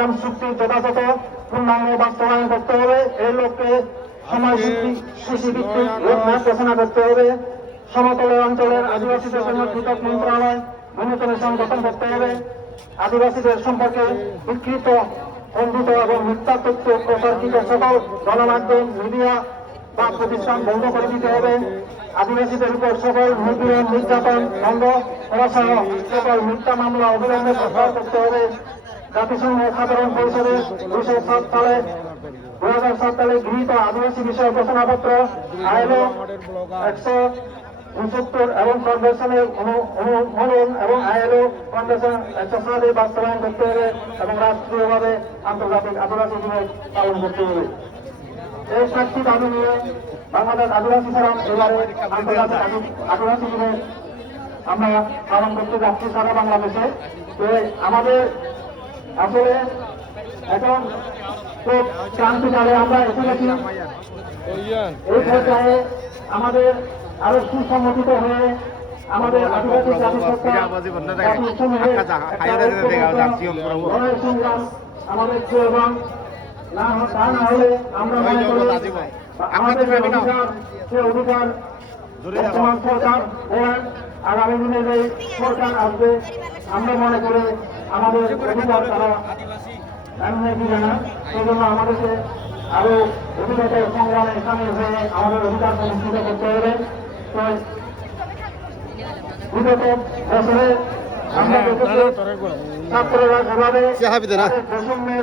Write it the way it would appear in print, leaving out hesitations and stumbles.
চট্টগ্রাম চুক্তি যথাযথ পূর্ণাঙ্গ বাস্তবায়ন করতে হবে। এই লক্ষ্যে সময়সূচি রোডম্যাপ ঘোষণা করতে হবে। সমতলের অঞ্চলের আদিবাসীদের জন্য পৃথক মন্ত্রণালয় মনিটরেশন গঠন করতে হবে। আদিবাসীদের সম্পর্কে বিকৃত খণ্ডিত এবং মিথ্যা তথ্য প্রচারিত সকল গণমাধ্যম মিডিয়া বা প্রতিষ্ঠান বন্ধ করে দিতে হবে। আদিবাসীদের উপর সকল নিপীড়ন নির্যাতন বন্ধ করা সহ সকল মিথ্যা মামলা অবিলম্বে প্রত্যাহার করতে হবে। জাতিসংঘ সাধারণ পরিষদের 2007 সালে গৃহীত আদিবাসী বিষয়ক ঘোষণাপত্র ILO 169 এবং কনভেনশনের অনুমোদন এবং ILO কনভেনশন 107 বাস্তবায়ন করতে হবে এবং রাষ্ট্রীয়ভাবে আন্তর্জাতিক আদিবাসী দিবস পালন করতে হবে। এই 7টি দাবি নিয়ে বাংলাদেশ আদিবাসী ফোরাম এবারে আন্তর্জাতিক আদিবাসী দিবস আমরা পালন করতে যাচ্ছি সারা বাংলাদেশে। তো আমাদের আসলে এখন খুব ক্রান্তিকালে আমরা এসে গেছি। এই পর্যায়ে আমাদের আরো সুসংগঠিত হয়ে আমাদের আদিবাসী সংগ্রাম আমাদের প্রয়োজন। তা না হলে আমরা মনে করি আমাদের অধিকার বর্তমান সরকার বলেন আগামী দিনে যে সরকার আসবে আমরা মনে করি আমাদের অধিকার তারা এমনি দিবে না। সেই জন্য আমাদেরকে আরো অধিকার সংগ্রামে সামিল হয়ে আমাদের অধিকার প্রতিষ্ঠিত করতে হবে। তো বিগত বছরে আমরা ছাত্ররা যেভাবে বৈষম্যের